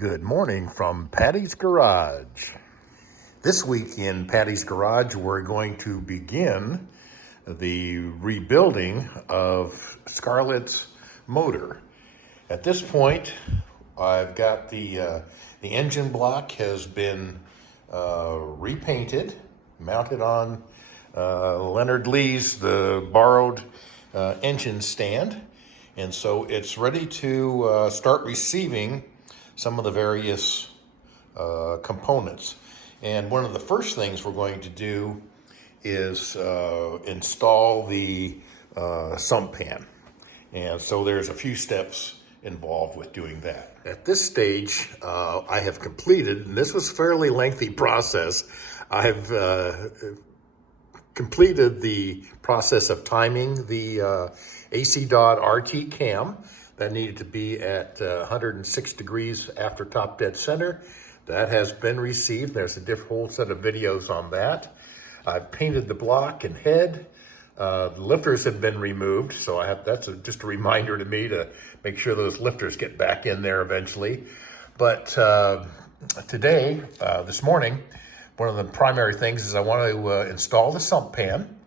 Good morning from Patty's Garage. This week in Patty's Garage, we're going to begin the rebuilding of Scarlett's motor. At this point, I've got the engine block has been repainted, mounted on Leonard Lee's, the borrowed engine stand. And so it's ready to start receiving some of the various components. And one of the first things we're going to do is install the sump pan. And so there's a few steps involved with doing that. At this stage, I have completed, and this was a fairly lengthy process, I've completed the process of timing the AC Dot RT cam. That needed to be at 106 degrees after top dead center. That has been received. There's a whole set of videos on that. I've painted the block and head. The lifters have been removed, so that's just a reminder to me to make sure those lifters get back in there eventually. But today, this morning, one of the primary things is I want to install the sump pan.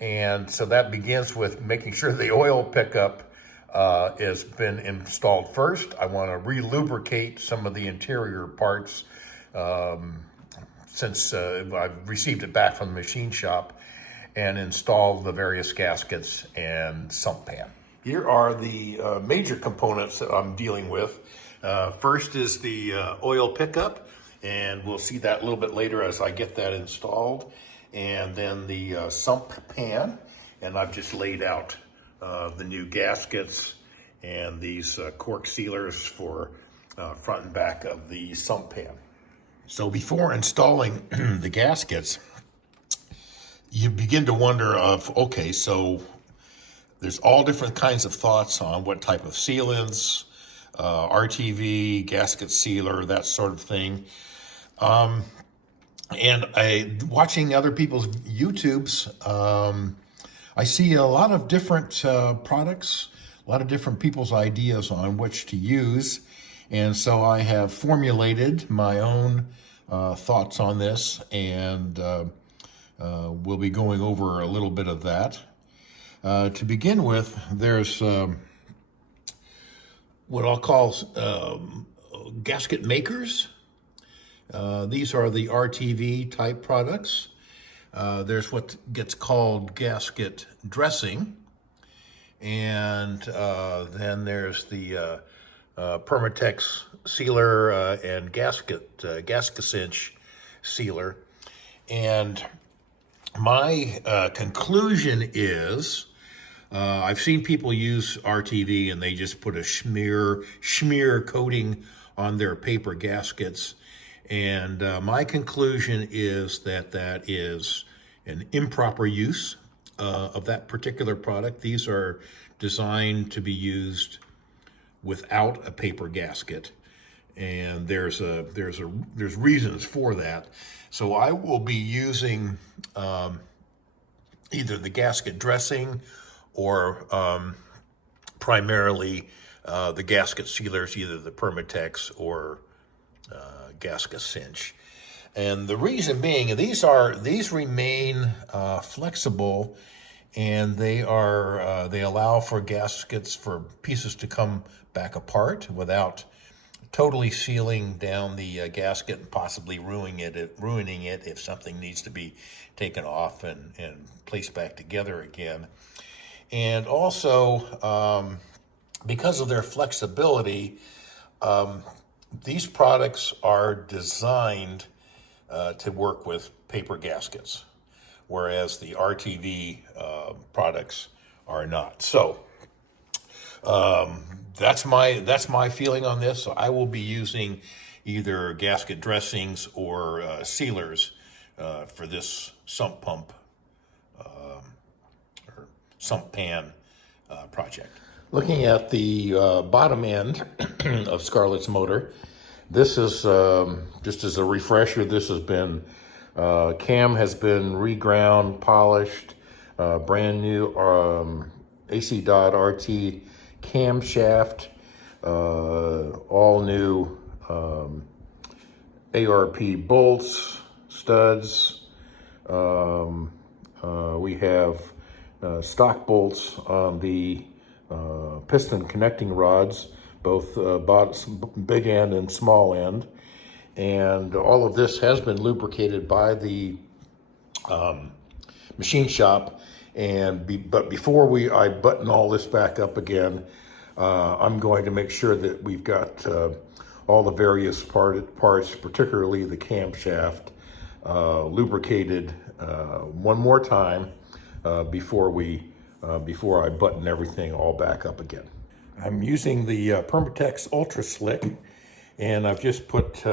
And so that begins with making sure the oil pickup has been installed first. I want to re-lubricate some of the interior parts since I've received it back from the machine shop, and install the various gaskets and sump pan. Here are the major components that I'm dealing with. First is the oil pickup, and we'll see that a little bit later as I get that installed. And then the sump pan, and I've just laid out the new gaskets and these cork sealers for front and back of the sump pan. So before installing the gaskets, you begin to wonder okay, so there's all different kinds of thoughts on what type of sealants, RTV, gasket sealer, that sort of thing. And watching other people's YouTubes, I see a lot of different products, a lot of different people's ideas on which to use. And so I have formulated my own thoughts on this, and we'll be going over a little bit of that. To begin with, there's what I'll call gasket makers. These are the RTV type products. There's what gets called gasket dressing, and then there's the Permatex sealer and gasket cinch sealer. And my conclusion is, I've seen people use RTV and they just put a schmear coating on their paper gaskets. And my conclusion is that is an improper use of that particular product. These are designed to be used without a paper gasket, and there's reasons for that. So I will be using either the gasket dressing or primarily the gasket sealers, either the Permatex or gasket cinch. And the reason being, these remain flexible, and they allow for gaskets, for pieces to come back apart without totally sealing down the gasket and possibly ruining it if something needs to be taken off and placed back together again. And also, because of their flexibility, these products are designed to work with paper gaskets, whereas the RTV products are not. So that's my feeling on this. So I will be using either gasket dressings or sealers for this sump pump or sump pan project. Looking at the bottom end of Scarlett's motor, this is, just as a refresher, this has been, cam has been reground, polished, brand new AC Dot RT camshaft, all new ARP bolts, studs. We have stock bolts on the piston connecting rods, both big end and small end. And all of this has been lubricated by the machine shop. But before I button all this back up again, I'm going to make sure that we've got all the various parts, particularly the camshaft, lubricated one more time before I button everything all back up again. I'm using the Permatex Ultra Slick, and I've just put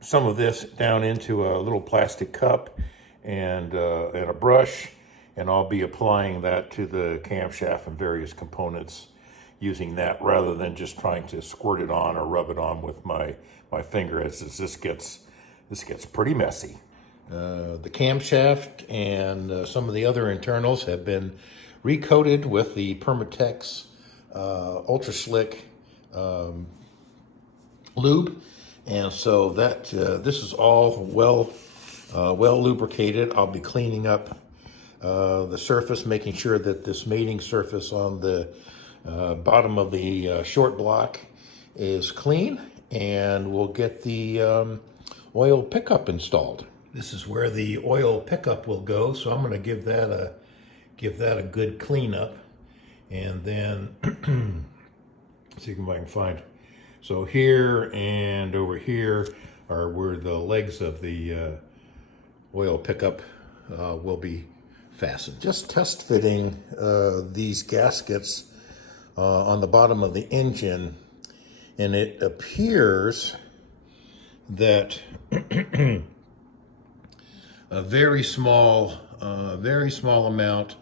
some of this down into a little plastic cup and a brush, and I'll be applying that to the camshaft and various components using that rather than just trying to squirt it on or rub it on with my finger, as this gets pretty messy. The camshaft and some of the other internals have been recoated with the Permatex Ultra Slick lube, and so that this is all well lubricated. I'll be cleaning up the surface, making sure that this mating surface on the bottom of the short block is clean, and we'll get the oil pickup installed. This is where the oil pickup will go, so I'm going to give that a good cleanup, and then see if I can find. So here and over here are where the legs of the oil pickup will be fastened. Just test fitting these gaskets on the bottom of the engine, and it appears that a very small amount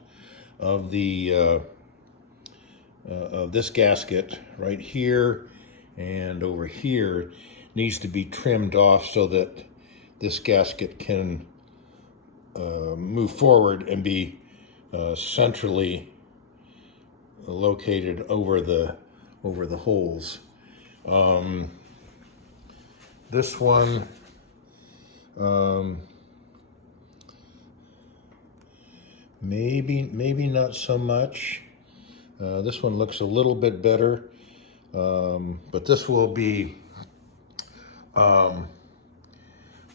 of the of this gasket right here and over here needs to be trimmed off so that this gasket can move forward and be centrally located over the holes. This one maybe not so much. This one looks a little bit better, but this will be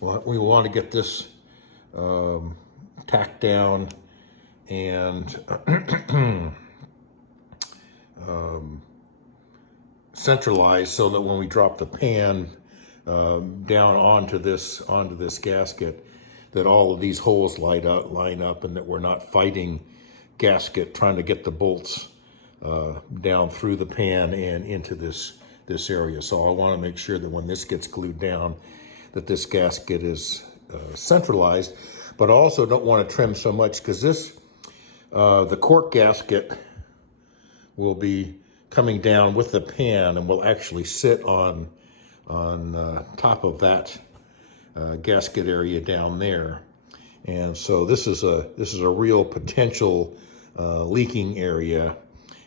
we want to get this tacked down and centralized so that when we drop the pan down onto this gasket, that all of these holes line up, and that we're not fighting gasket trying to get the bolts down through the pan and into this area. So I want to make sure that when this gets glued down, that this gasket is centralized, but I also don't want to trim so much, because the cork gasket will be coming down with the pan and will actually sit on top of that gasket area down there. And so this is a real potential leaking area,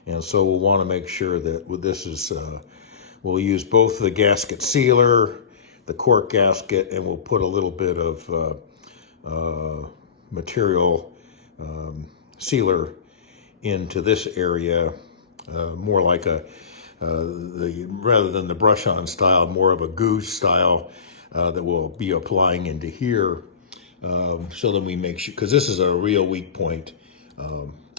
and so we'll want to make sure that we'll use both the gasket sealer, the cork gasket, and we'll put a little bit of material sealer into this area, more like rather than the brush-on style, more of a goo style that we'll be applying into here, so that we make sure, because this is a real weak point,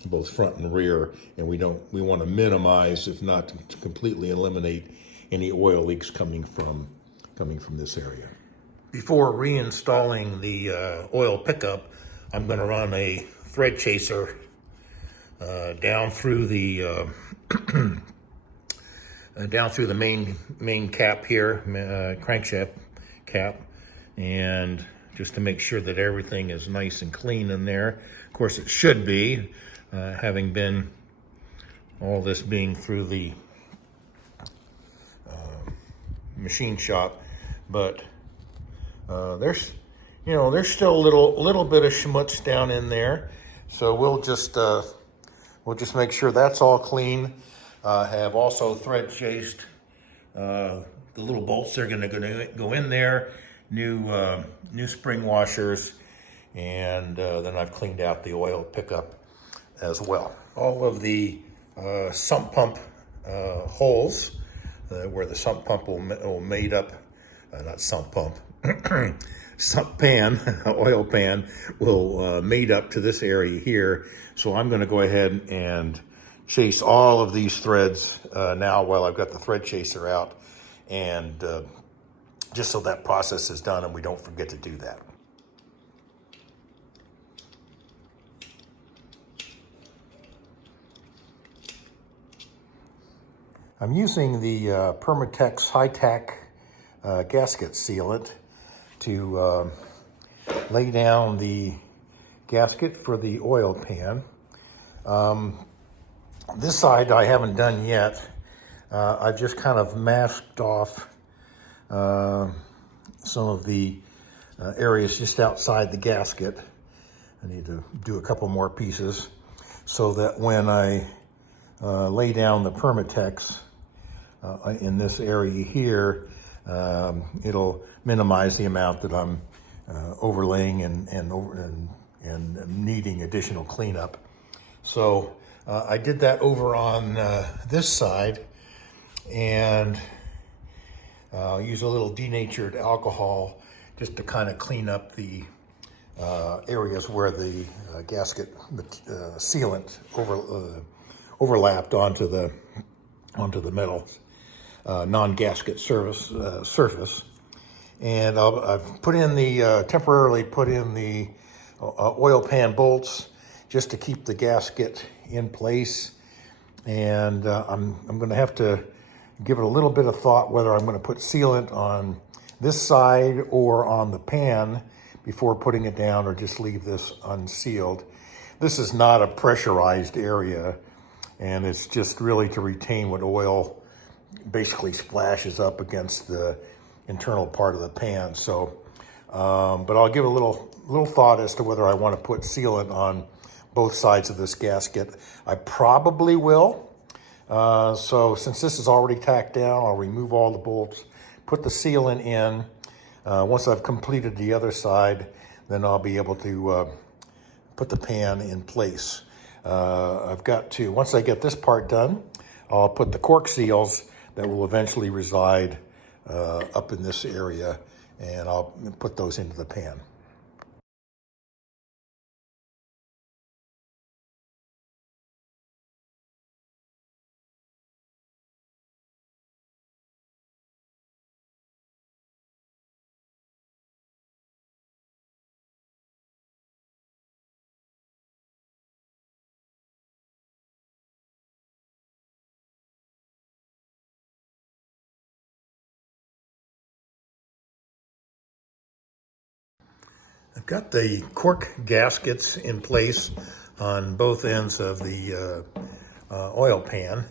both front and rear, and we want to minimize, if not to completely eliminate, any oil leaks coming from this area. Before reinstalling the oil pickup, I'm going to run a thread chaser down through the main cap here, crankshaft cap, and just to make sure that everything is nice and clean in there. Of course, it should be, having been all this being through the machine shop, but there's still a little bit of schmutz down in there, so we'll just make sure that's all clean. Have also thread chased the little bolts are gonna go in there, new spring washers, and then I've cleaned out the oil pickup as well. All of the sump pump holes where the sump pump will made up, not sump pump, sump pan, oil pan will made up to this area here. So I'm gonna go ahead and chase all of these threads now while I've got the thread chaser out, and just so that process is done and we don't forget to do that. I'm using the Permatex High-Tack gasket sealant to lay down the gasket for the oil pan. This side I haven't done yet. I've just kind of masked off some of the areas just outside the gasket. I need to do a couple more pieces so that when I lay down the Permatex in this area here, it'll minimize the amount that I'm overlaying and needing additional cleanup. So I did that over on this side, and I'll use a little denatured alcohol just to kind of clean up the areas where the gasket sealant overlapped onto the metal non-gasket surface. And I've put in the temporarily put in the oil pan bolts just to keep the gasket in place. And I'm going to have to give it a little bit of thought whether I'm going to put sealant on this side or on the pan before putting it down, or just leave this unsealed. This is not a pressurized area, and it's just really to retain what oil basically splashes up against the internal part of the pan. So, but I'll give a little thought as to whether I want to put sealant on both sides of this gasket. I probably will. So since this is already tacked down, I'll remove all the bolts, put the sealant in. Once I've completed the other side, then I'll be able to put the pan in place. I've got to, once I get this part done, I'll put the cork seals that will eventually reside up in this area, and I'll put those into the pan. I've got the cork gaskets in place on both ends of the oil pan.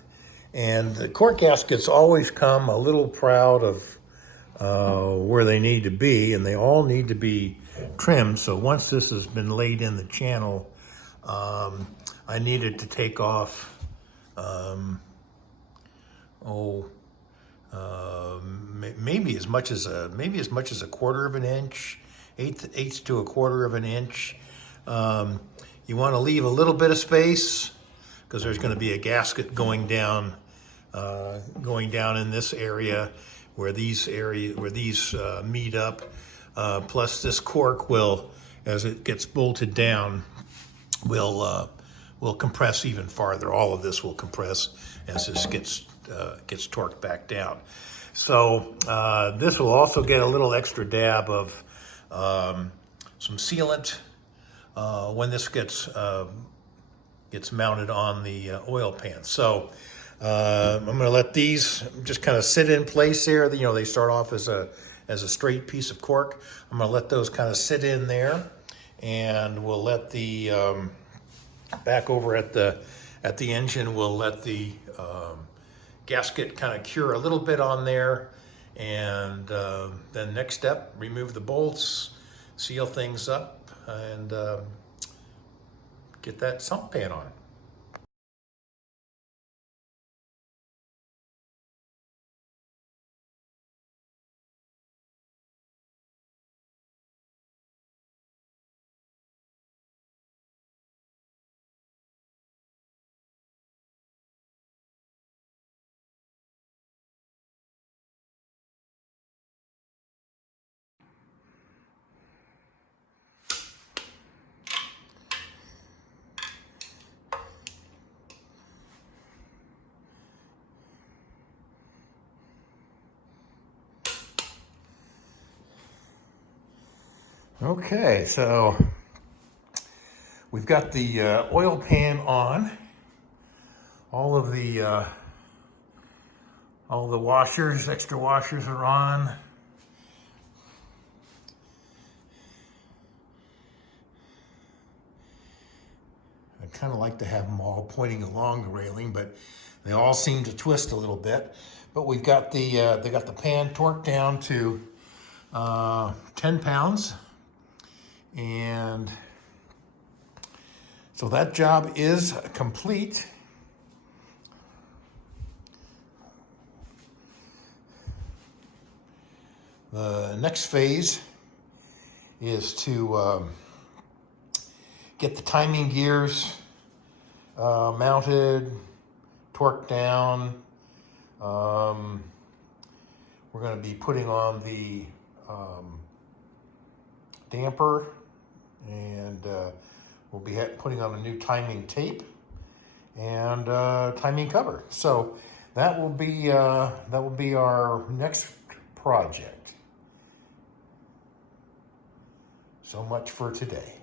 And the cork gaskets always come a little proud of where they need to be, and they all need to be trimmed. So once this has been laid in the channel, I needed to take off, maybe as much as a quarter of an inch, eighths to a quarter of an inch. You want to leave a little bit of space because there's going to be a gasket going down in this area where these meet up. Plus, this cork will, as it gets bolted down, will compress even farther. All of this will compress as this gets torqued back down. So this will also get a little extra dab of some sealant when this gets mounted on the oil pan. So I'm going to let these just kind of sit in place there. You know, they start off as a straight piece of cork. I'm going to let those kind of sit in there, and we'll let the back over at the engine, we'll let the gasket kind of cure a little bit on there, and then next step, remove the bolts, seal things up, and get that sump pan on. Okay, so we've got the oil pan on. All the washers, extra washers are on. I kind of like to have them all pointing along the railing, but they all seem to twist a little bit. But we've got they got the pan torqued down to 10 pounds. And so that job is complete. The next phase is to get the timing gears mounted, torqued down. We're going to be putting on the damper, and we'll be putting on a new timing tape and timing cover. So that will be our next project. So much for today.